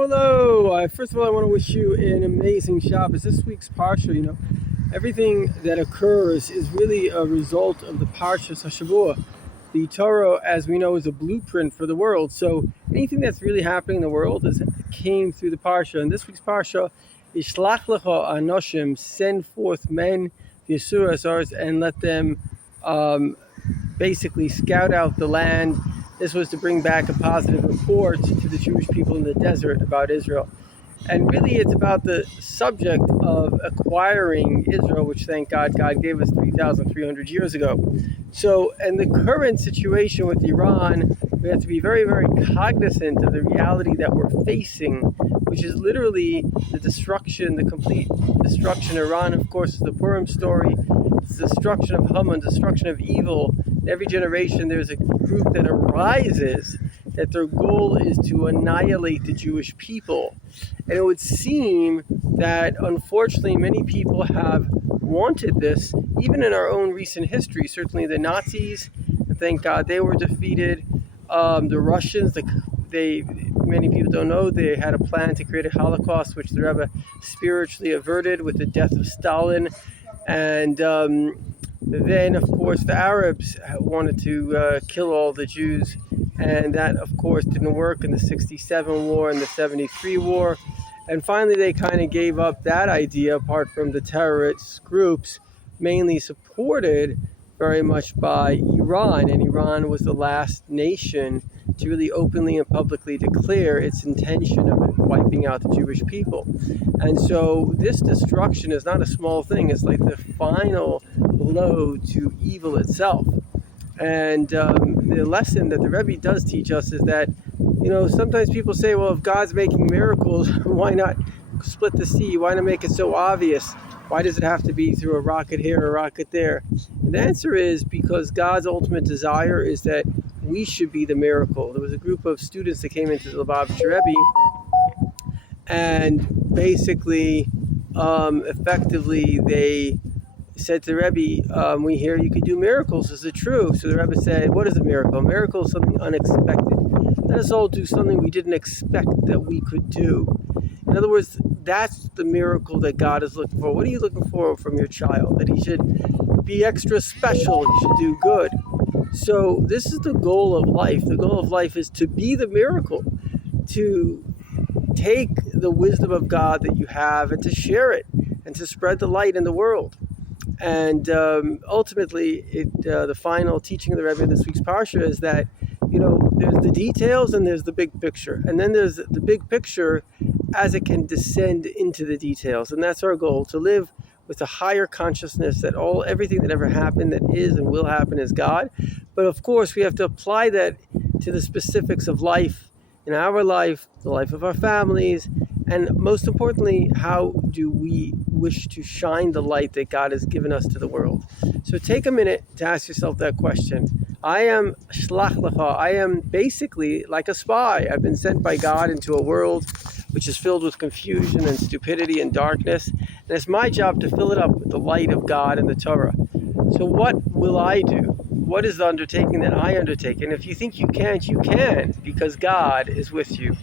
Hello. First of all, I want to wish you an amazing Shabbos. This week's Parsha, everything that occurs is really a result of the Parsha Hashavua. The Torah, as we know, is a blueprint for the world. So anything that's really happening in the world came through the Parsha. And this week's Parsha is Shlach Lecha Anoshim, send forth men, Yisur Asars, and let them basically scout out the land. This was to bring back a positive report to the Jewish people in the desert about Israel. And really it's about the subject of acquiring Israel, which thank God gave us 3,300 years ago. So, in the current situation with Iran, we have to be very, very cognizant of the reality that we're facing, which is literally the complete destruction. Iran, of course, is the Purim story. It's the destruction of Haman, destruction of evil. In every generation, there's a group that arises that their goal is to annihilate the Jewish people. And it would seem that, unfortunately, many people have wanted this, even in our own recent history. Certainly the Nazis, thank God they were defeated. The Russians, many people don't know, they had a plan to create a Holocaust, which the Rebbe spiritually averted with the death of Stalin. And then, of course, the Arabs wanted to kill all the Jews. And that, of course, didn't work in the 67 war and the 73 war. And finally, they kind of gave up that idea, apart from the terrorist groups, mainly supported very much by Iran. And Iran was the last nation to really openly and publicly declare its intention of wiping out the Jewish people. And so this destruction is not a small thing. It's like the final blow to evil itself. And the lesson that the Rebbe does teach us is that, sometimes people say, well, if God's making miracles, why not split the sea? Why not make it so obvious? Why does it have to be through a rocket here, a rocket there? And the answer is because God's ultimate desire is that we should be the miracle. There was a group of students that came into the Lubavitcher Rebbe, and basically, effectively, they said to the Rebbe, we hear you could do miracles. Is it true? So the Rebbe said, what is a miracle? A miracle is something unexpected. Let us all do something we didn't expect that we could do. In other words, that's the miracle that God is looking for. What are you looking for from your child? That he should be extra special, he should do good. So this is the goal of life. The goal of life is to be the miracle, to take the wisdom of God that you have and to share it and to spread the light in the world. And ultimately, the final teaching of the Rebbe in this week's Parsha is that, there's the details and there's the big picture. And then there's the big picture as it can descend into the details. And that's our goal, to live with a higher consciousness that everything that ever happened, that is and will happen, is God. But of course, we have to apply that to the specifics of life, in our life, the life of our families, and most importantly, how do we wish to shine the light that God has given us to the world? So take a minute to ask yourself that question. I am Shlach Lecha. I am basically like a spy. I've been sent by God into a world which is filled with confusion and stupidity and darkness. And it's my job to fill it up with the light of God and the Torah. So what will I do? What is the undertaking that I undertake? And if you think you can't, you can, because God is with you.